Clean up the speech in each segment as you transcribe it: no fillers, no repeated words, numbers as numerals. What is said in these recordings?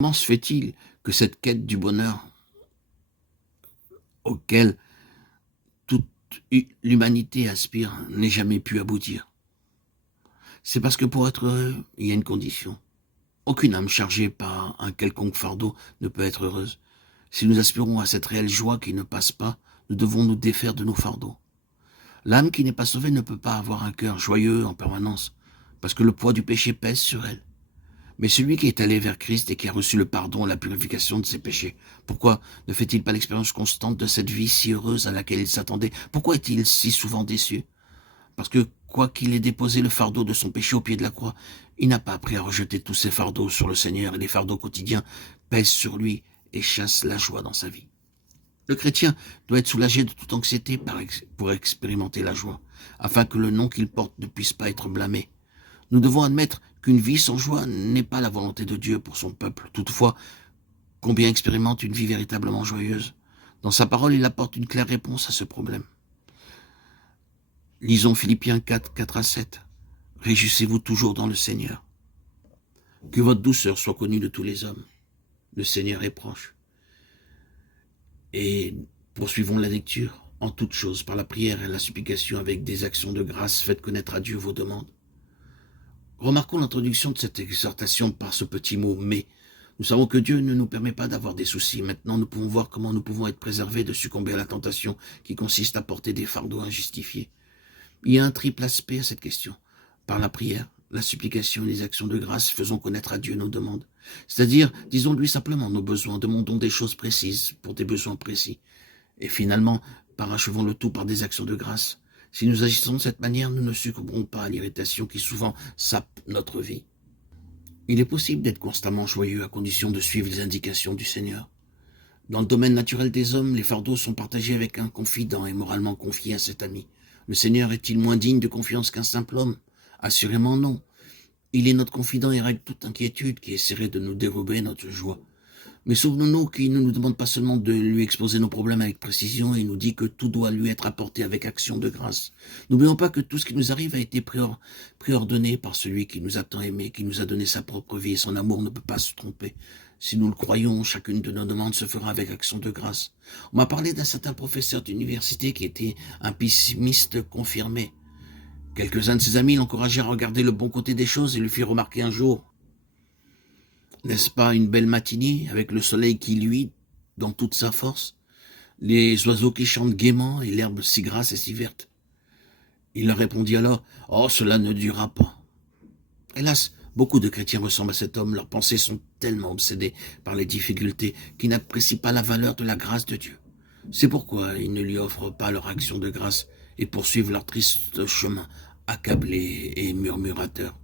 Comment se fait-il que cette quête du bonheur auquel toute l'humanité aspire n'ait jamais pu aboutir? C'est parce que pour être heureux, il y a une condition. Aucune âme chargée par un quelconque fardeau ne peut être heureuse. Si nous aspirons à cette réelle joie qui ne passe pas, nous devons nous défaire de nos fardeaux. L'âme qui n'est pas sauvée ne peut pas avoir un cœur joyeux en permanence, parce que le poids du péché pèse sur elle. Mais celui qui est allé vers Christ et qui a reçu le pardon et la purification de ses péchés, pourquoi ne fait-il pas l'expérience constante de cette vie si heureuse à laquelle il s'attendait? Pourquoi est-il si souvent déçu? Parce que, quoi qu'il ait déposé le fardeau de son péché au pied de la croix, il n'a pas appris à rejeter tous ses fardeaux sur le Seigneur, et les fardeaux quotidiens pèsent sur lui et chassent la joie dans sa vie. Le chrétien doit être soulagé de toute anxiété pour expérimenter la joie, afin que le nom qu'il porte ne puisse pas être blâmé. Nous devons admettre qu'une vie sans joie n'est pas la volonté de Dieu pour son peuple. Toutefois, combien expérimente une vie véritablement joyeuse? Dans sa parole, il apporte une claire réponse à ce problème. Lisons Philippiens 4, 4 à 7. Réjouissez-vous toujours dans le Seigneur. Que votre douceur soit connue de tous les hommes. Le Seigneur est proche. Et poursuivons la lecture. En toutes choses, par la prière et la supplication, avec des actions de grâce, faites connaître à Dieu vos demandes. Remarquons l'introduction de cette exhortation par ce petit mot « mais ». Nous savons que Dieu ne nous permet pas d'avoir des soucis. Maintenant, nous pouvons voir comment nous pouvons être préservés de succomber à la tentation qui consiste à porter des fardeaux injustifiés. Il y a un triple aspect à cette question. Par la prière, la supplication et les actions de grâce, faisons connaître à Dieu nos demandes. C'est-à-dire, disons-lui simplement nos besoins, demandons des choses précises pour des besoins précis. Et finalement, parachevons le tout par des actions de grâce. Si nous agissons de cette manière, nous ne succomberons pas à l'irritation qui souvent sape notre vie. Il est possible d'être constamment joyeux à condition de suivre les indications du Seigneur. Dans le domaine naturel des hommes, les fardeaux sont partagés avec un confident et moralement confiés à cet ami. Le Seigneur est-il moins digne de confiance qu'un simple homme? Assurément non. Il est notre confident et règle toute inquiétude qui essaierait de nous dérober notre joie. Mais souvenons-nous qu'il ne nous demande pas seulement de lui exposer nos problèmes avec précision, il nous dit que tout doit lui être apporté avec action de grâce. N'oublions pas que tout ce qui nous arrive a été préordonné par celui qui nous a tant aimés, qui nous a donné sa propre vie, et son amour ne peut pas se tromper. Si nous le croyons, chacune de nos demandes se fera avec action de grâce. On m'a parlé d'un certain professeur d'université qui était un pessimiste confirmé. Quelques-uns de ses amis l'encouragèrent à regarder le bon côté des choses et lui firent remarquer un jour: n'est-ce pas une belle matinée, avec le soleil qui luit dans toute sa force, les oiseaux qui chantent gaiement et l'herbe si grasse et si verte? Il leur répondit alors: oh, cela ne durera pas. Hélas, beaucoup de chrétiens ressemblent à cet homme. Leurs pensées sont tellement obsédées par les difficultés qu'ils n'apprécient pas la valeur de la grâce de Dieu. C'est pourquoi ils ne lui offrent pas leur action de grâce et poursuivent leur triste chemin, accablés et murmurateurs.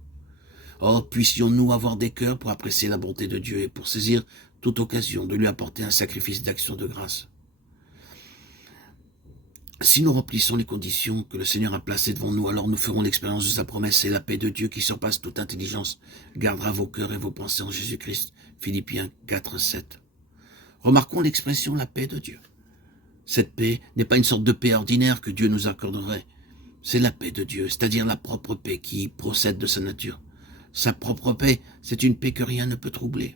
Or, puissions-nous avoir des cœurs pour apprécier la bonté de Dieu et pour saisir toute occasion de lui apporter un sacrifice d'action de grâce. Si nous remplissons les conditions que le Seigneur a placées devant nous, alors nous ferons l'expérience de sa promesse, et la paix de Dieu qui surpasse toute intelligence gardera vos cœurs et vos pensées en Jésus-Christ. Philippiens 4, 7. Remarquons l'expression « la paix de Dieu ». Cette paix n'est pas une sorte de paix ordinaire que Dieu nous accorderait. C'est la paix de Dieu, c'est-à-dire la propre paix qui procède de sa nature. Sa propre paix, c'est une paix que rien ne peut troubler.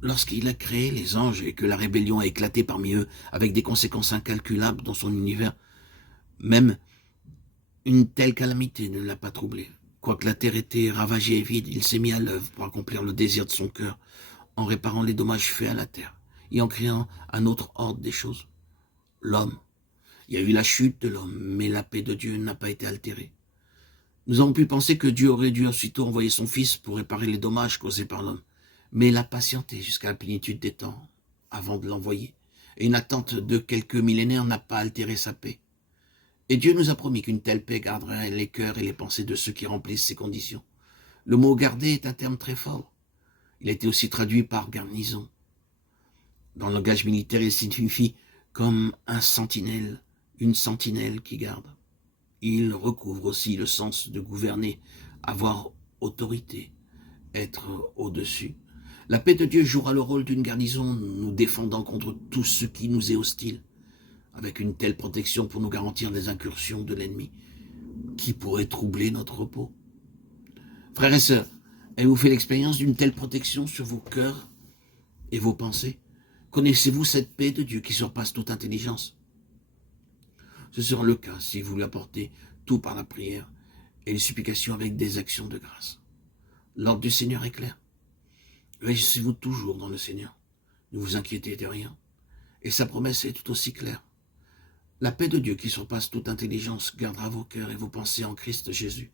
Lorsqu'il a créé les anges et que la rébellion a éclaté parmi eux avec des conséquences incalculables dans son univers, même une telle calamité ne l'a pas troublé. Quoique la terre était ravagée et vide, il s'est mis à l'œuvre pour accomplir le désir de son cœur en réparant les dommages faits à la terre et en créant un autre ordre des choses. L'homme. Il y a eu la chute de l'homme, mais la paix de Dieu n'a pas été altérée. Nous avons pu penser que Dieu aurait dû aussitôt envoyer son Fils pour réparer les dommages causés par l'homme. Mais il a patienté jusqu'à la plénitude des temps avant de l'envoyer. Et une attente de quelques millénaires n'a pas altéré sa paix. Et Dieu nous a promis qu'une telle paix garderait les cœurs et les pensées de ceux qui remplissent ces conditions. Le mot « garder » est un terme très fort. Il a été aussi traduit par « garnison ». Dans le langage militaire, il signifie comme un sentinelle, une sentinelle qui garde. Il recouvre aussi le sens de gouverner, avoir autorité, être au-dessus. La paix de Dieu jouera le rôle d'une garnison, nous défendant contre tout ce qui nous est hostile, avec une telle protection pour nous garantir des incursions de l'ennemi qui pourraient troubler notre repos. Frères et sœurs, Avez-vous fait l'expérience d'une telle protection sur vos cœurs et vos pensées? Connaissez-vous cette paix de Dieu qui surpasse toute intelligence? Ce sera le cas si vous lui apportez tout par la prière et les supplications avec des actions de grâce. L'ordre du Seigneur est clair. Réjouissez-vous toujours dans le Seigneur. Ne vous inquiétez de rien. Et sa promesse est tout aussi claire. La paix de Dieu qui surpasse toute intelligence gardera vos cœurs et vos pensées en Christ Jésus.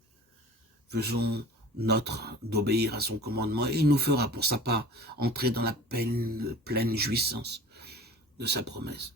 Faisons notre d'obéir à son commandement et il nous fera pour sa part entrer dans la pleine jouissance de sa promesse.